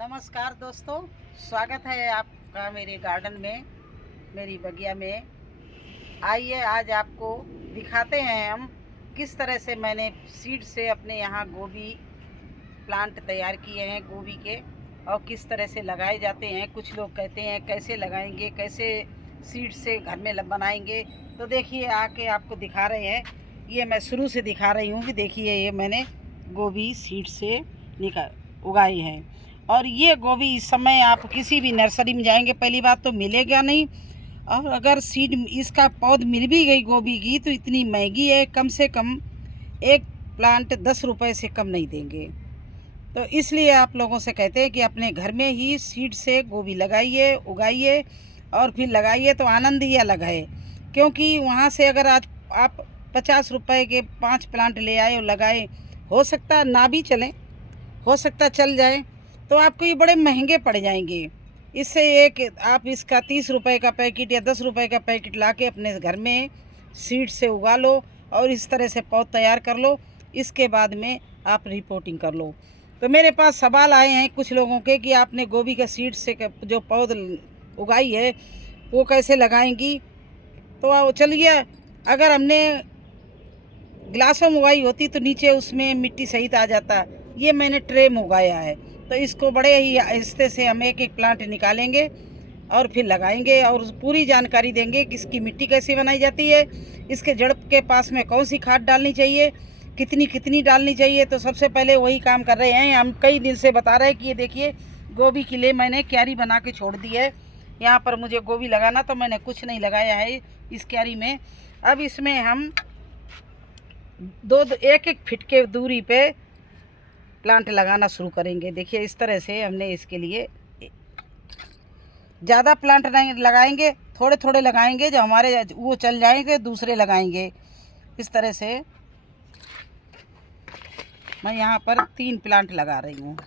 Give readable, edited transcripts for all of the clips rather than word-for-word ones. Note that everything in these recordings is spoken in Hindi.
नमस्कार दोस्तों, स्वागत है आपका मेरे गार्डन में, मेरी बगिया में। आइए आज आपको दिखाते हैं हम किस तरह से मैंने सीड से अपने यहाँ गोभी प्लांट तैयार किए हैं गोभी के, और किस तरह से लगाए जाते हैं। कुछ लोग कहते हैं कैसे लगाएंगे, कैसे सीड से घर में बनाएंगे। तो देखिए आके आपको दिखा रहे हैं। ये मैं शुरू से दिखा रही हूँ कि देखिए ये मैंने गोभी सीड से उगाई है। और ये गोभी इस समय आप किसी भी नर्सरी में जाएंगे, पहली बात तो मिलेगा नहीं, और अगर सीड इसका पौध मिल भी गई गोभी की तो इतनी महंगी है, कम से कम एक प्लांट 10 रुपये से कम नहीं देंगे। तो इसलिए आप लोगों से कहते हैं कि अपने घर में ही सीड से गोभी लगाइए, उगाइए और फिर लगाइए तो आनंद ही अलग है। क्योंकि वहाँ से अगर आज आप 50 रुपये के 5 प्लांट ले आए और लगाए, हो सकता ना भी चलें, हो सकता चल जाए, तो आपको ये बड़े महंगे पड़ जाएंगे। इससे एक आप इसका 30 रुपये का पैकेट या 10 रुपये का पैकेट ला के अपने घर में सीड से उगा लो और इस तरह से पौध तैयार कर लो। इसके बाद में आप रिपोर्टिंग कर लो। तो मेरे पास सवाल आए हैं कुछ लोगों के कि आपने गोभी का सीड से जो पौध उगाई है वो कैसे लगाएंगी। तो चलिए, अगर हमने ग्लासों में उगाई होती तो नीचे उसमें मिट्टी सहित आ जाता। ये मैंने ट्रे में उगाया है, तो इसको बड़े ही आहिस्ते से हम एक एक प्लांट निकालेंगे और फिर लगाएंगे और पूरी जानकारी देंगे कि इसकी मिट्टी कैसे बनाई जाती है, इसके जड़ के पास में कौन सी खाद डालनी चाहिए, कितनी कितनी डालनी चाहिए। तो सबसे पहले वही काम कर रहे हैं। हम कई दिन से बता रहे हैं कि ये देखिए गोभी के लिए मैंने क्यारी बना के छोड़ दी है। यहाँ पर मुझे गोभी लगाना, तो मैंने कुछ नहीं लगाया है इस क्यारी में। अब इसमें हम एक एक फीट के दूरी पे प्लांट लगाना शुरू करेंगे। देखिए इस तरह से हमने इसके लिए ज़्यादा प्लांट नहीं लगाएंगे, थोड़े थोड़े लगाएंगे, जो हमारे वो चल जाएंगे दूसरे लगाएंगे। इस तरह से मैं यहाँ पर 3 प्लांट लगा रही हूँ।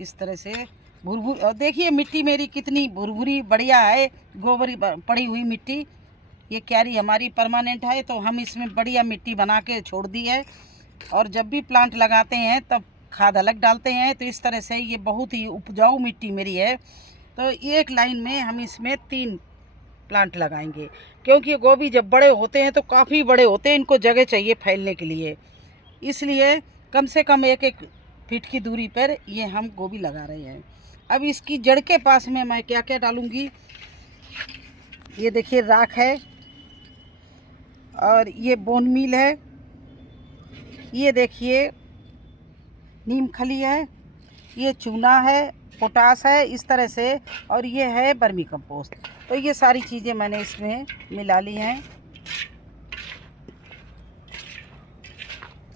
इस तरह से भुरभुर, और देखिए मिट्टी मेरी कितनी भुरभुरी बढ़िया है, गोबरी पड़ी हुई मिट्टी। ये क्यारी हमारी परमानेंट है, तो हम इसमें बढ़िया मिट्टी बना के छोड़ दी है। और जब भी प्लांट लगाते हैं तब खाद अलग डालते हैं। तो इस तरह से ये बहुत ही उपजाऊ मिट्टी मेरी है। तो एक लाइन में हम इसमें 3 प्लांट लगाएंगे, क्योंकि गोभी जब बड़े होते हैं तो काफ़ी बड़े होते हैं, इनको जगह चाहिए फैलने के लिए। इसलिए कम से कम एक एक फीट की दूरी पर ये हम गोभी लगा रहे हैं। अब इसकी जड़ के पास में मैं क्या क्या डालूँगी, ये देखिए राख है, और ये बोन मील है, ये देखिए नीम खली है, ये चूना है, पोटास है, इस तरह से, और ये है वर्मी कंपोस्ट। तो ये सारी चीज़ें मैंने इसमें मिला ली हैं।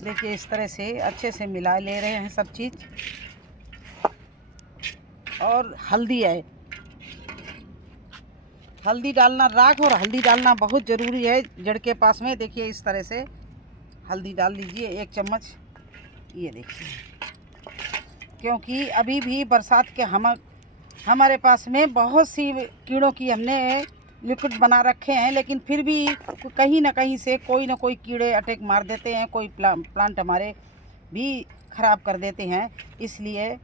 देखिए इस तरह से अच्छे से मिला ले रहे हैं सब चीज़। और हल्दी है, हल्दी डालना, राख और हल्दी डालना बहुत ज़रूरी है जड़ के पास में। देखिए इस तरह से हल्दी डाल दीजिए 1 चम्मच, ये देखिए। क्योंकि अभी भी बरसात के हमारे पास में बहुत सी कीड़ों की हमने लिक्विड बना रखे हैं, लेकिन फिर भी कहीं ना कहीं से कोई ना कोई कीड़े अटैक मार देते हैं, कोई प्लांट हमारे भी ख़राब कर देते हैं। इसलिए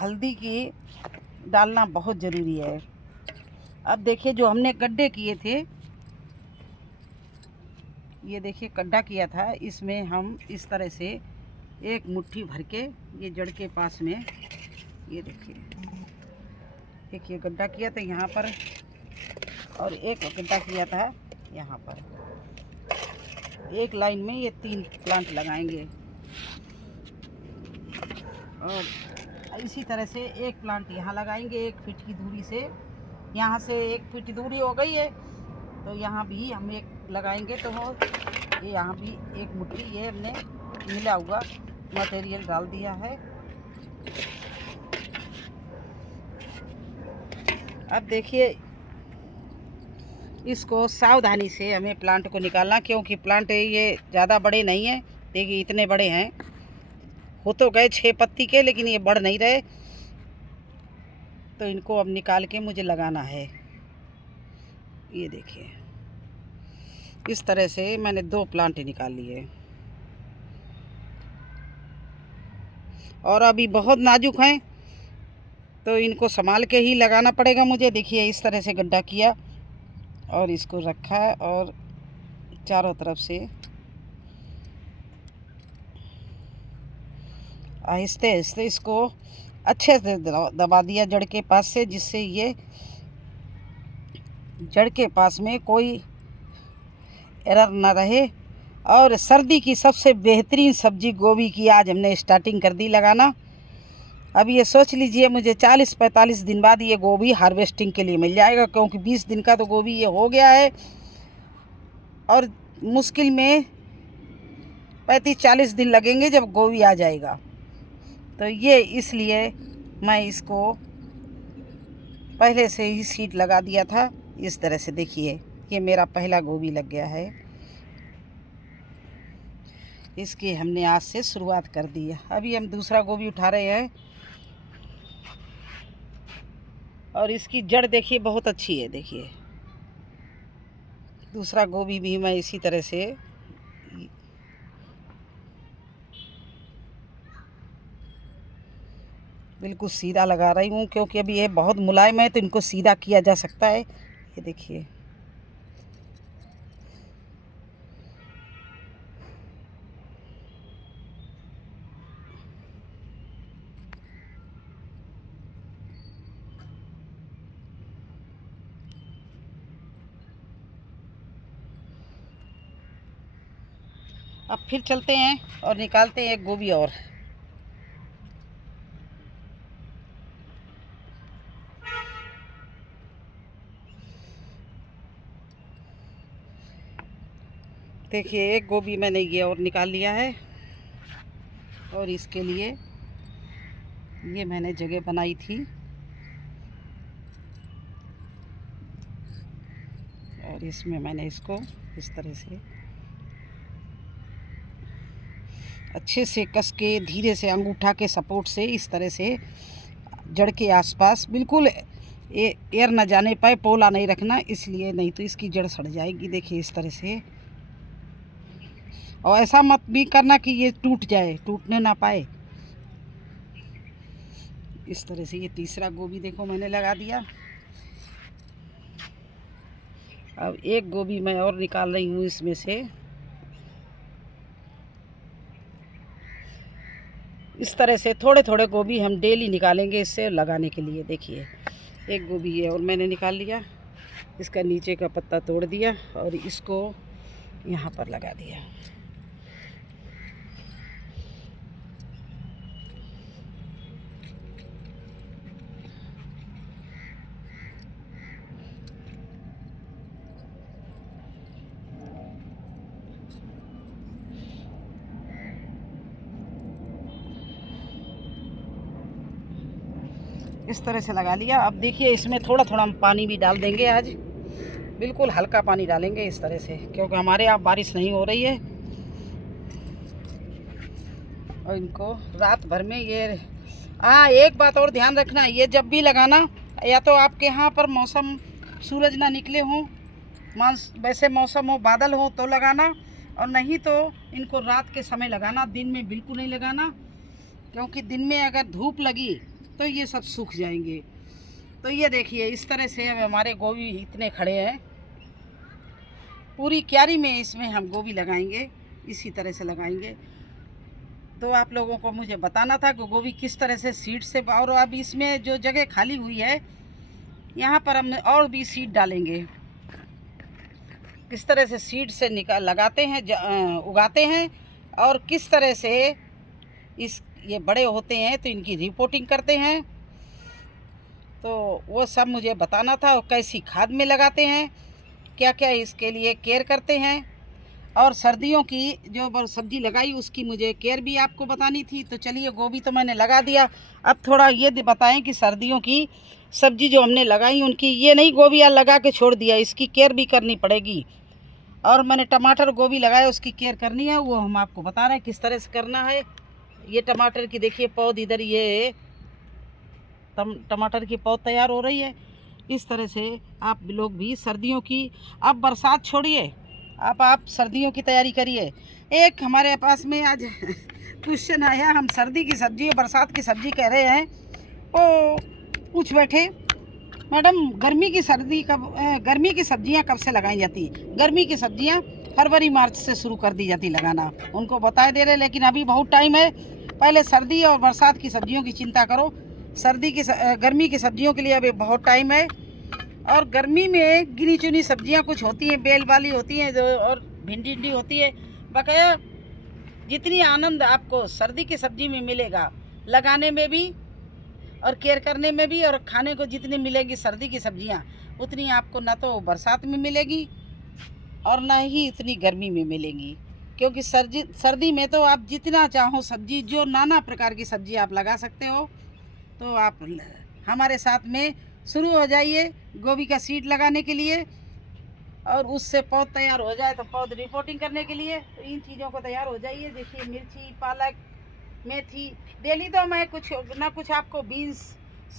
हल्दी की डालना बहुत ज़रूरी है। अब देखिए जो हमने गड्ढे किए थे, ये देखिए गड्ढा किया था, इसमें हम इस तरह से एक मुट्ठी भर के ये जड़ के पास में, ये देखिए गड्ढा किया था यहाँ पर, और एक गड्ढा किया था यहाँ पर। एक लाइन में ये 3 प्लांट लगाएंगे, और इसी तरह से एक प्लांट यहाँ लगाएंगे 1 फीट की दूरी से। यहाँ से 1 फीट दूरी हो गई है, तो यहाँ भी हम एक लगाएंगे। तो ये यहाँ भी एक मुट्ठी ये हमने मिला हुआ मटेरियल डाल दिया है। अब देखिए इसको सावधानी से हमें प्लांट को निकालना, क्योंकि प्लांट ये ज़्यादा बड़े नहीं हैं। देखिए इतने बड़े हैं, हो तो गए 6 पत्ती के, लेकिन ये बढ़ नहीं रहे। तो इनको अब निकाल के मुझे लगाना है। ये देखिए इस तरह से मैंने 2 प्लांट निकाल लिए। और अभी बहुत नाजुक हैं, तो इनको संभाल के ही लगाना पड़ेगा मुझे। देखिए इस तरह से गड्ढा किया और इसको रखा है और चारों तरफ से आहिस्ते आहिस्ते इसको अच्छे से दबा दिया जड़ के पास से, जिससे ये जड़ के पास में कोई एरर ना रहे। और सर्दी की सबसे बेहतरीन सब्जी गोभी की आज हमने स्टार्टिंग कर दी लगाना। अब ये सोच लीजिए मुझे 40-45 दिन बाद ये गोभी हार्वेस्टिंग के लिए मिल जाएगा, क्योंकि 20 दिन का तो गोभी ये हो गया है और मुश्किल में 35-40 दिन लगेंगे जब गोभी आ जाएगा। तो ये इसलिए मैं इसको पहले से ही सीड लगा दिया था। इस तरह से देखिए ये मेरा पहला गोभी लग गया है। इसकी हमने आज से शुरुआत कर दी है। अभी हम दूसरा गोभी उठा रहे हैं और इसकी जड़ देखिए बहुत अच्छी है। देखिए दूसरा गोभी भी मैं इसी तरह से बिल्कुल सीधा लगा रही हूँ, क्योंकि अभी ये बहुत मुलायम है तो इनको सीधा किया जा सकता है। ये देखिए अब फिर चलते हैं और निकालते हैं एक गोभी और। देखिए एक गोभी मैंने ये और निकाल लिया है और इसके लिए ये मैंने जगह बनाई थी और इसमें मैंने इसको इस तरह से अच्छे से कस के धीरे से अंगूठा के सपोर्ट से इस तरह से जड़ के आसपास बिल्कुल एयर न जाने पाए, पोला नहीं रखना, इसलिए नहीं तो इसकी जड़ सड़ जाएगी। देखिए इस तरह से, और ऐसा मत भी करना कि ये टूट जाए, टूटने ना पाए। इस तरह से ये तीसरा गोभी देखो मैंने लगा दिया। अब एक गोभी मैं और निकाल रही हूँ इसमें से। इस तरह से थोड़े थोड़े गोभी हम डेली निकालेंगे इससे लगाने के लिए। देखिए एक गोभी है और मैंने निकाल लिया, इसका नीचे का पत्ता तोड़ दिया और इसको यहाँ पर लगा दिया। इस तरह से लगा लिया। अब देखिए इसमें थोड़ा थोड़ा हम पानी भी डाल देंगे आज, बिल्कुल हल्का पानी डालेंगे इस तरह से, क्योंकि हमारे यहाँ बारिश नहीं हो रही है। और इनको रात भर में ये एक बात और ध्यान रखना, ये जब भी लगाना या तो आपके यहाँ पर मौसम सूरज ना निकले हों, वैसे मौसम हो बादल हो तो लगाना, और नहीं तो इनको रात के समय लगाना, दिन में बिल्कुल नहीं लगाना, क्योंकि दिन में अगर धूप लगी तो ये सब सूख जाएंगे। तो ये देखिए इस तरह से अब हमारे गोभी इतने खड़े हैं। पूरी क्यारी में इसमें हम गोभी लगाएंगे, इसी तरह से लगाएंगे। तो आप लोगों को मुझे बताना था कि गोभी किस तरह से सीड से, और अब इसमें जो जगह खाली हुई है यहाँ पर हम और भी सीड डालेंगे। किस तरह से सीड से लगाते हैं, उगाते हैं, और किस तरह से ये बड़े होते हैं तो इनकी रिपोर्टिंग करते हैं। तो वो सब मुझे बताना था। और कैसी खाद में लगाते हैं, क्या क्या इसके लिए केयर करते हैं, और सर्दियों की जो सब्ज़ी लगाई उसकी मुझे केयर भी आपको बतानी थी। तो चलिए गोभी तो मैंने लगा दिया, अब थोड़ा ये बताएं कि सर्दियों की सब्ज़ी जो हमने लगाई उनकी, ये नहीं गोभी लगा के छोड़ दिया, इसकी केयर भी करनी पड़ेगी। और मैंने टमाटर गोभी लगाया उसकी केयर करनी है, वो हम आपको बता रहे हैं किस तरह से करना है। ये टमाटर की देखिए पौध, इधर ये टमाटर की पौध तैयार हो रही है। इस तरह से आप लोग भी सर्दियों की, अब बरसात छोड़िए, अब आप सर्दियों की तैयारी करिए। एक हमारे पास में आज क्वेश्चन आया, हम सर्दी की सब्जी और बरसात की सब्जी कह रहे हैं। ओ पूछ बैठे मैडम गर्मी की सब्जियां कब से लगाई जाती है? गर्मी की सब्जियां फरवरी मार्च से शुरू कर दी जाती लगाना, उनको बता दे रहे, लेकिन अभी बहुत टाइम है। पहले सर्दी और बरसात की सब्जियों की चिंता करो, गर्मी की सब्जियों के लिए अभी बहुत टाइम है। और गर्मी में गिनी चुनी सब्जियां कुछ होती हैं, बेल वाली होती हैं और भिंडी होती है। बकाया जितनी आनंद आपको सर्दी की सब्जी में मिलेगा लगाने में भी और केयर करने में भी, और खाने को जितनी मिलेगी सर्दी की सब्जियां, उतनी आपको ना तो बरसात में मिलेगी और ना ही इतनी गर्मी में मिलेंगी। क्योंकि सर्दी में तो आप जितना चाहो सब्जी, जो नाना प्रकार की सब्जी आप लगा सकते हो। तो आप हमारे साथ में शुरू हो जाइए गोभी का सीड लगाने के लिए, और उससे पौध तैयार हो जाए तो पौध रिपोर्टिंग करने के लिए। तो इन चीज़ों को तैयार हो जाइए। देखिए मिर्ची, पालक, मेथी, डेली तो मैं कुछ ना कुछ आपको बीन्स,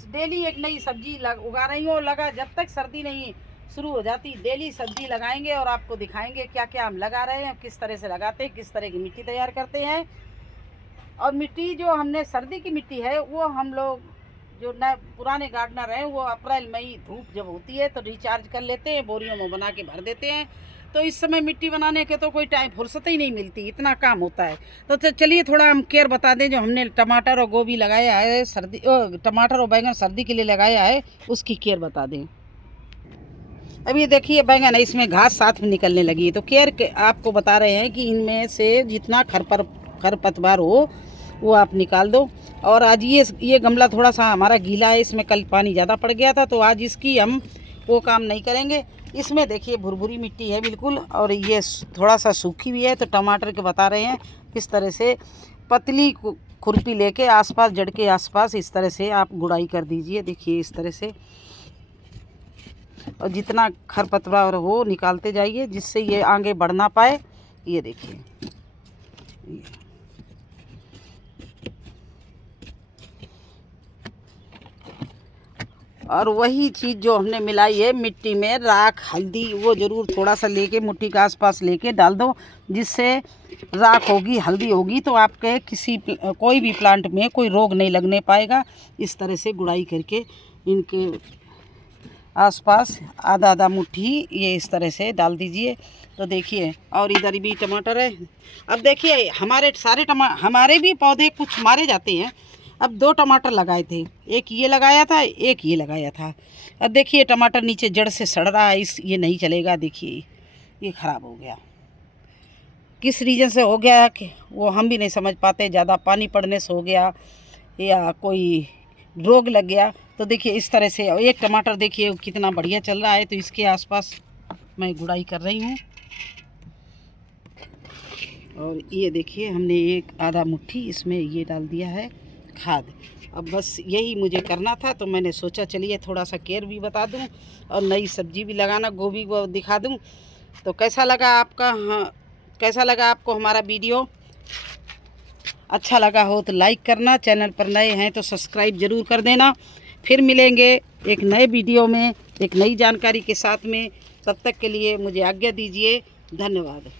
डेली एक नई सब्जी उगा रही हूँ। लगा जब तक सर्दी नहीं शुरू हो जाती, डेली सब्जी लगाएंगे और आपको दिखाएंगे क्या क्या हम लगा रहे हैं, किस तरह से लगाते हैं, किस तरह की मिट्टी तैयार करते हैं। और मिट्टी जो हमने सर्दी की मिट्टी है, वो हम लोग जो नए पुराने गार्डनर हैं, वो अप्रैल मई धूप जब होती है तो रिचार्ज कर लेते हैं, बोरियों में बना के भर देते हैं। तो इस समय मिट्टी बनाने के तो कोई टाइम फुर्सत ही नहीं मिलती, इतना काम होता है। तो चलिए थोड़ा हम केयर बता दें। जो हमने टमाटर और गोभी लगाया है टमाटर और बैंगन सर्दी के लिए लगाया है, उसकी केयर बता दें। अब ये देखिए बैंगन है, इसमें घास साथ में निकलने लगी है। तो केयर आपको बता रहे हैं कि इनमें से जितना खरपतवार हो वो आप निकाल दो। और आज ये गमला थोड़ा सा हमारा गीला है, इसमें कल पानी ज़्यादा पड़ गया था, तो आज इसकी हम वो काम नहीं करेंगे। इसमें देखिए भुरभुरी मिट्टी है बिल्कुल, और ये थोड़ा सा सूखी भी है। तो टमाटर के बता रहे हैं इस तरह से पतली खुरपी लेके आसपास, जड़ के आसपास इस तरह से आप गुड़ाई कर दीजिए। देखिए इस तरह से, और जितना खरपतवार हो निकालते जाइए, जिससे ये आगे बढ़ ना पाए। ये देखिए और वही चीज़ जो हमने मिलाई है मिट्टी में, राख, हल्दी, वो ज़रूर थोड़ा सा लेके मुट्ठी के आसपास लेके डाल दो, जिससे राख होगी, हल्दी होगी, तो आपके कोई भी प्लांट में कोई रोग नहीं लगने पाएगा। इस तरह से गुड़ाई करके इनके आसपास आधा आधा मुट्ठी ये इस तरह से डाल दीजिए। तो देखिए, और इधर भी टमाटर है। अब देखिए हमारे भी पौधे कुछ मारे जाते हैं। अब 2 टमाटर लगाए थे, एक ये लगाया था, एक ये लगाया था। अब देखिए टमाटर नीचे जड़ से सड़ रहा है, ये नहीं चलेगा। देखिए ये ख़राब हो गया, किस रीज़न से हो गया कि वो हम भी नहीं समझ पाते। ज़्यादा पानी पड़ने से हो गया या कोई रोग लग गया। तो देखिए इस तरह से एक टमाटर देखिए कितना बढ़िया चल रहा है। तो इसके आसपास मैं गुड़ाई कर रही हूँ। और ये देखिए हमने एक आधा मुट्ठी इसमें ये डाल दिया है खाद। अब बस यही मुझे करना था, तो मैंने सोचा चलिए थोड़ा सा केयर भी बता दूं और नई सब्जी भी लगाना, गोभी को दिखा दूं। तो कैसा लगा आपको हमारा वीडियो? अच्छा लगा हो तो लाइक करना, चैनल पर नए हैं तो सब्सक्राइब ज़रूर कर देना। फिर मिलेंगे एक नए वीडियो में एक नई जानकारी के साथ में। तब तक के लिए मुझे आज्ञा दीजिए। धन्यवाद।